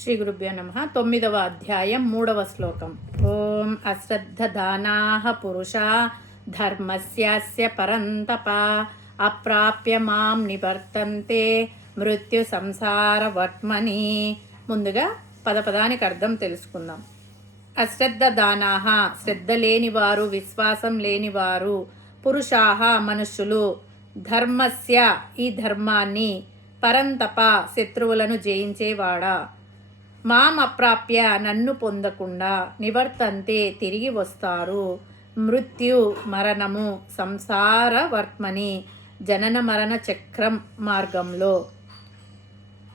శ్రీ గురుభ్యో నమః. 9వ అధ్యాయం 3వ శ్లోకం. ఓం అశ్రద్ధదానాః పురుషా ధర్మస్యాస్య పరంతప అప్రాప్య మాం నివర్తంతే మృత్యు సంసార వర్త్మని. ముందుగా పదపదానికి అర్థం తెలుసుకుందాం. అశ్రద్ధ దానాః శ్రద్ధ లేనివారు, విశ్వాసం లేనివారు, పురుషాః మనుష్యులు, ధర్మస్య ఈ ధర్మాన్ని, పరంతప శత్రువులను జయించేవాడా, మాం అప్రాప్య నన్ను పొందకుండా, నివర్తంతే తిరిగి వస్తారు, మృత్యు మరణము, సంసార వర్త్మని జనన మరణ చక్రం మార్గంలో.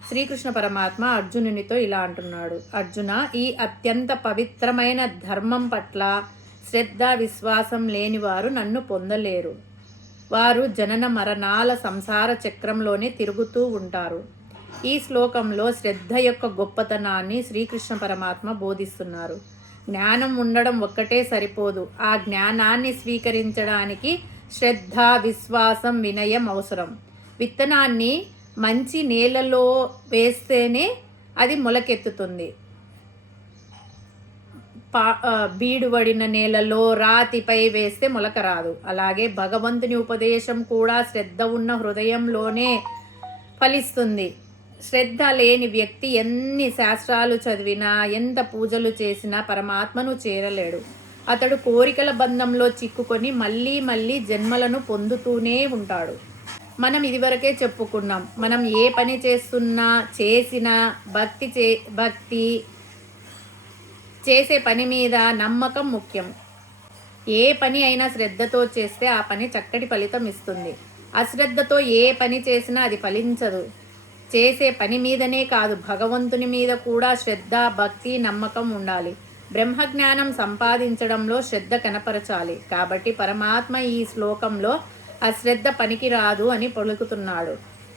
శ్రీకృష్ణ పరమాత్మ అర్జునునితో ఇలా అంటున్నాడు: అర్జున, ఈ అత్యంత పవిత్రమైన ధర్మం పట్ల శ్రద్ధ విశ్వాసం లేనివారు నన్ను పొందలేరు. వారు జనన మరణాల సంసార చక్రంలోనే తిరుగుతూ ఉంటారు. ఈ శ్లోకంలో శ్రద్ధ యొక్క గొప్పతనాన్ని శ్రీకృష్ణ పరమాత్మ బోధిస్తున్నారు. జ్ఞానం ఉండడం ఒక్కటే సరిపోదు. ఆ జ్ఞానాన్ని స్వీకరించడానికి శ్రద్ధ, విశ్వాసం, వినయం అవసరం. విత్తనాన్ని మంచి నేలలో వేస్తేనే అది మొలకెత్తుతుంది. బీడువడిన నేలలో రాతిపై వేస్తే మొలక రాదు. అలాగే భగవంతుని ఉపదేశం కూడా శ్రద్ధ ఉన్న హృదయంలోనే ఫలిస్తుంది. శ్రద్ధ లేని వ్యక్తి ఎన్ని శాస్త్రాలు చదివినా, ఎంత పూజలు చేసినా పరమాత్మను చేరలేడు. అతడు కోరికల బంధంలో చిక్కుకొని మళ్ళీ మళ్ళీ జన్మలను పొందుతూనే ఉంటాడు. మనం ఇదివరకే చెప్పుకున్నాం, మనం ఏ పని చేసినా భక్తి చేసే పని మీద నమ్మకం ముఖ్యం. ఏ పని అయినా శ్రద్ధతో చేస్తే ఆ పని చక్కటి ఫలితం ఇస్తుంది. అశ్రద్ధతో ఏ పని చేసినా అది ఫలించదు. చేసే పని మీదనే కాదు, భగవంతుని మీద కూడా శ్రద్ధ, భక్తి, నమ్మకం ఉండాలి. బ్రహ్మజ్ఞానం సంపాదించడంలో శ్రద్ధ కనపరచాలి. కాబట్టి పరమాత్మ ఈ శ్లోకంలో అశ్రద్ధ పనికి రాదు అని పలుకుతున్నాడు.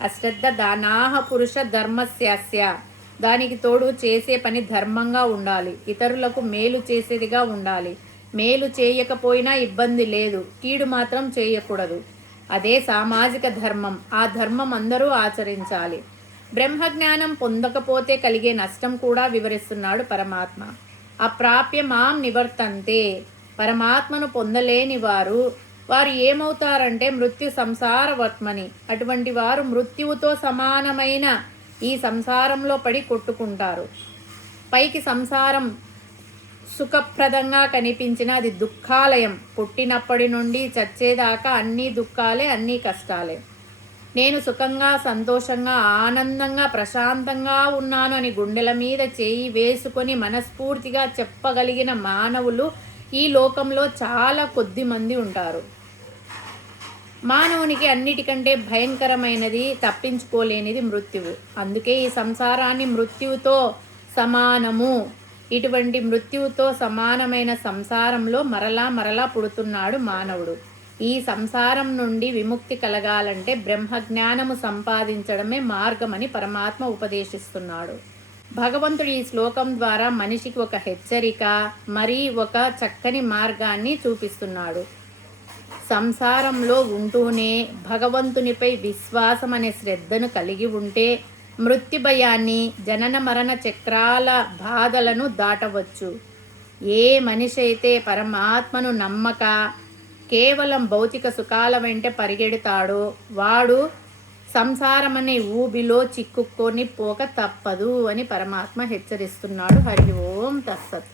అశ్రద్ధ దానాః పురుష ధర్మస్యాస్య. దానికి తోడు చేసే పని ధర్మంగా ఉండాలి, ఇతరులకు మేలు చేసేదిగా ఉండాలి. మేలు చేయకపోయినా ఇబ్బంది లేదు, కీడు మాత్రం చేయకూడదు. అదే సామాజిక ధర్మం. ఆ ధర్మం అందరూ ఆచరించాలి. బ్రహ్మజ్ఞానం పొందకపోతే కలిగే నష్టం కూడా వివరిస్తున్నాడు పరమాత్మ. అప్రాప్య మాం నివర్తంతే. పరమాత్మను పొందలేని వారు ఏమవుతారంటే మృత్యు సంసార వర్త్మని. అటువంటి వారు మృత్యువుతో సమానమైన ఈ సంసారంలో పడి కొట్టుకుంటారు. పైకి సంసారం సుఖప్రదంగా కనిపించిన అది దుఃఖాలయం. పుట్టినప్పటి నుండి చచ్చేదాకా అన్నీ దుఃఖాలే, అన్నీ కష్టాలే. నేను సుఖంగా, సంతోషంగా, ఆనందంగా, ప్రశాంతంగా ఉన్నాను అని గుండెల మీద చేయి వేసుకొని మనస్ఫూర్తిగా చెప్పగలిగిన మానవులు ఈ లోకంలో చాలా కొద్ది మంది ఉంటారు. మానవునికి అన్నిటికంటే భయంకరమైనది, తప్పించుకోలేనిది మృత్యువు. అందుకే ఈ సంసారాన్ని మృత్యువుతో సమానము. ఇటువంటి మృత్యువుతో సమానమైన సంసారంలో మరలా పుడుతున్నాడు మానవుడు. ఈ సంసారం నుండి విముక్తి కలగాలంటే బ్రహ్మజ్ఞానము సంపాదించడమే మార్గమని పరమాత్మ ఉపదేశిస్తున్నాడు. భగవంతుడు ఈ శ్లోకం ద్వారా మనిషికి ఒక హెచ్చరిక, మరీ ఒక చక్కని మార్గాన్ని చూపిస్తున్నాడు. సంసారంలో ఉంటూనే భగవంతునిపై విశ్వాసం అనే శ్రద్ధను కలిగి ఉంటే మృత్యు భయాన్ని, జనన మరణ చక్రాల బాధలను దాటవచ్చు. ఏ మనిషి అయితే పరమాత్మను నమ్మక కేవలం భౌతిక సుఖాల వెంట పరిగెడతాడో వాడు సంసారమనే ఊబిలో చిక్కుకొని పోక తప్పదు అని పరమాత్మ హెచ్చరిస్తున్నాడు. హరి ఓం తత్సత్.